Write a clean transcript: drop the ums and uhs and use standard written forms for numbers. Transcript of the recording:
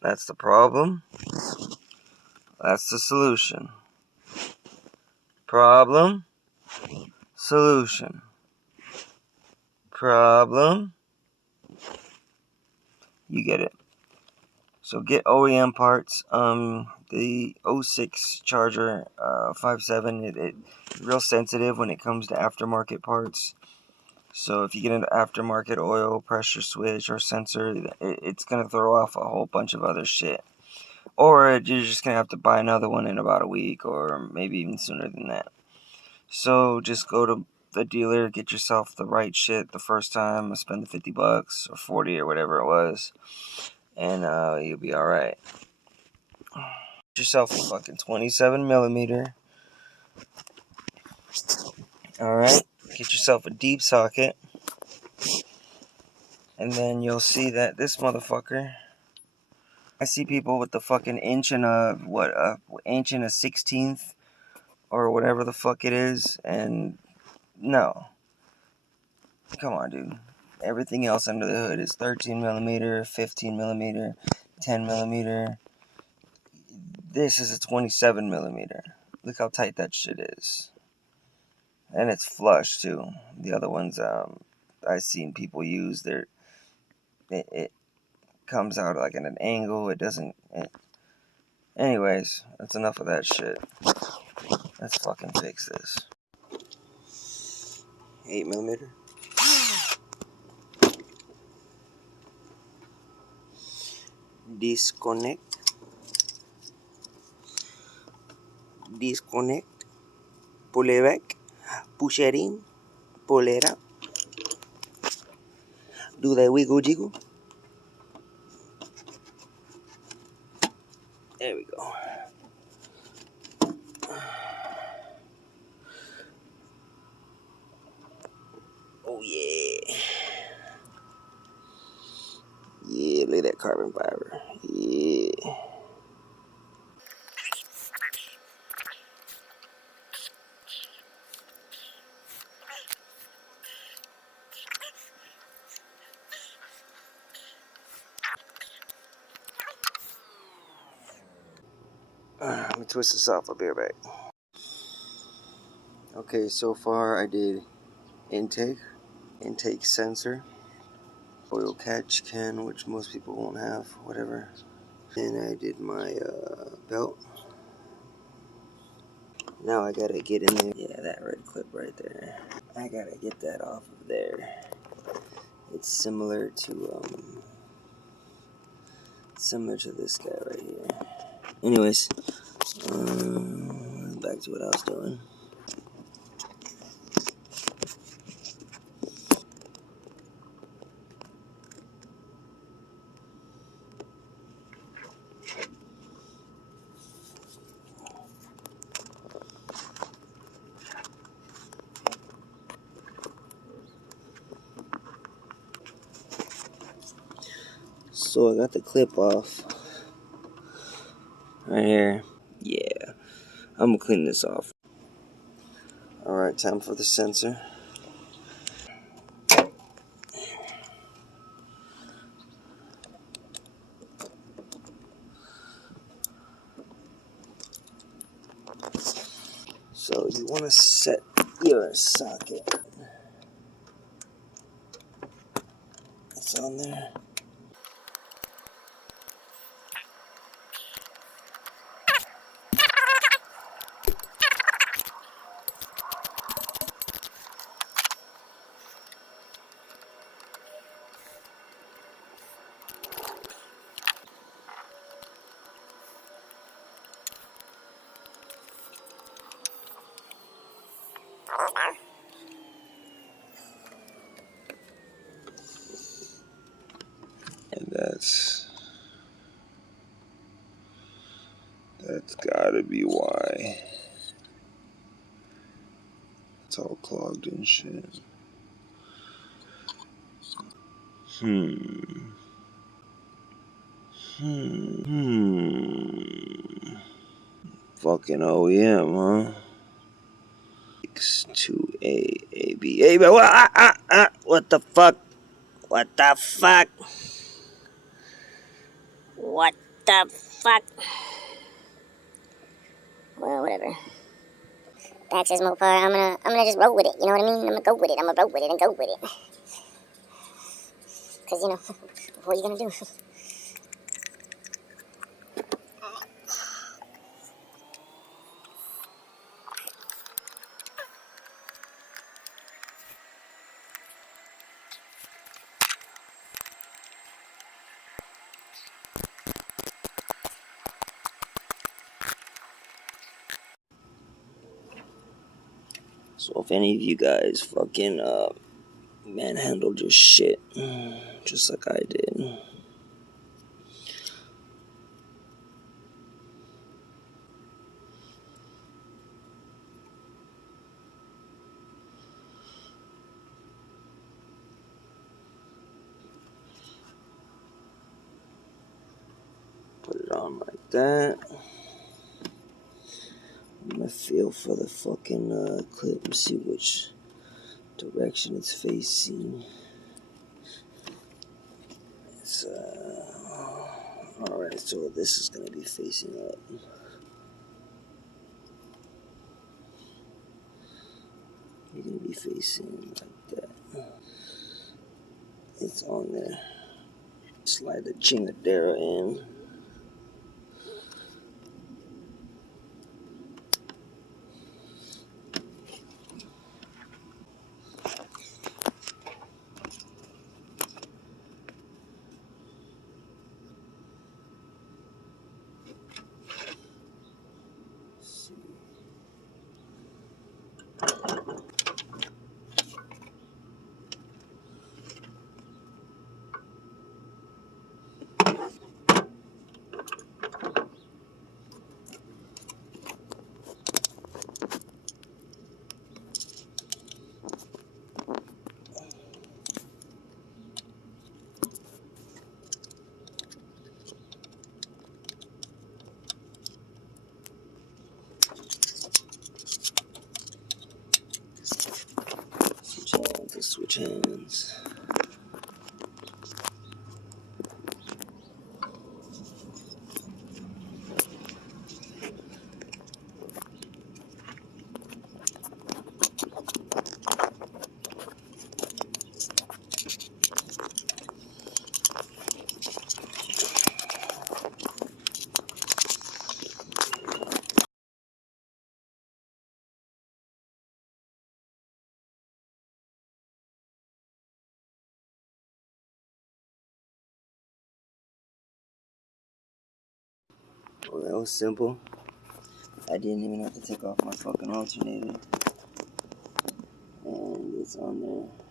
That's the problem. That's the solution. Problem, solution. Problem. You get it. So get OEM parts. The 06 Charger 57, it's real sensitive when it comes to aftermarket parts. So if you get an aftermarket oil, pressure switch, or sensor, it's going to throw off a whole bunch of other shit. Or you're just going to have to buy another one in about a week, or maybe even sooner than that. So just go to the dealer, get yourself the right shit the first time, spend the $50 or 40 or whatever it was, and you'll be alright. Get yourself a fucking 27mm. Alright? Get yourself a deep socket. And then you'll see that this motherfucker, I see people with the fucking inch and inch and a 16th or whatever the fuck it is, and no. Come on, dude. Everything else under the hood is 13mm, 15mm, 10mm. This is a 27mm. Look how tight that shit is. And it's flush too. The other ones I've seen people use, it comes out like at an angle. It doesn't. Anyways, that's enough of that shit. Let's fucking fix this. 8mm. Disconnect. Pull it back. Push it in. Pull it up. Do the wiggle jiggle. There we go. Oh yeah. Yeah, look at that carbon fiber. Yeah. Let me twist this off. I'll be right back. Okay, so far I did intake sensor, oil catch can, which most people won't have, whatever. And I did my belt. Now I gotta get in there. Yeah, that red clip right there. I gotta get that off of there. It's similar to this guy right here. Anyways, back to what I was doing. So I got the clip off right here. Yeah, I'm gonna clean this off. Alright, time for the sensor. So you want to set your socket. It's on there. And that's gotta be why it's all clogged and shit. Fucking OEM, huh? X2A what the fuck? What the fuck? What the fuck? Well, whatever. Back says Mopar. I'm gonna just roll with it. You know what I mean? I'm gonna go with it. I'm gonna roll with it and go with it. Cause you know, what are you gonna do? So if any of you guys fucking manhandled your shit, just like I did, put it on like that. I'm gonna feel for the fucking clip and see which direction it's facing. It's alright, so this is gonna be facing up. You're gonna be facing like that. It's on there. Slide the chingadera in. Switch hands. Well, that was simple. I didn't even have to take off my fucking alternator. And it's on there.